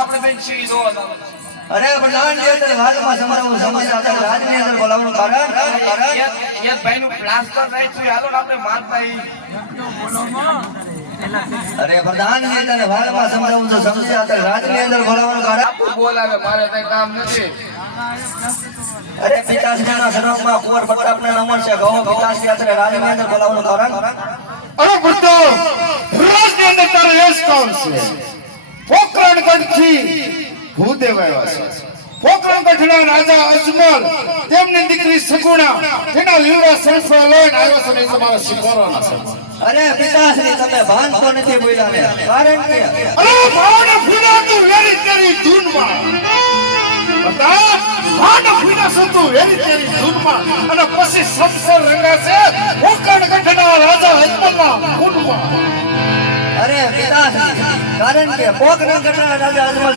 આપણે બેન સીવી જોવા જવાનું. અરે પ્રધાન જે અંદર હાલમાં સમારોહ સમજાતા રાજની અંદર બોલાવવાનું કારણ યસ ભાઈનું પ્લાસ્ટર રહી છે હાલો ને આપણે મારતા ઈ. અરે પ્રધાન જે અંદર હાલમાં સમારોહ સમજાતા રાજની અંદર બોલાવવાનું કારણ આપો બોલાવે મારે કઈ કામ નથી. અરે પિતાશ્રીના સ્વરૂપમાં કુંવર પ્રતાપના નમન છે કહો પિતાશ્રી અત્રે રાજની અંદર બોલાવવાનું કારણ અરે બુદ્ધો રાજની અંદર તારે યશ કામ છે. પોકરણગઢથી ભૂદેવ આવ્યા છે. પોકરણગઢના રાજા અજમલ તેમની દીકરી સગુણા તેના લીલા સંસ્કાર લઈને આવ્યા છે ને એ તમારા શીખવાડવાના છે. અરે પિતાશ્રી તમે ભાન તો નથી બોલ્યા ને કારણ કે અરે ભાવને ફૂલાતું વેરી તેરી ધૂનમાં બતા ભાવને ફૂલાતું તું વેરી તેરી ધૂનમાં અને પછી સંસાર રંગા છે પોકરણગઢના રાજા અજમલના ખૂનમાં. અરે પિતાશ્રી કારણ કે પોકરણગઢના રાજા અજમલ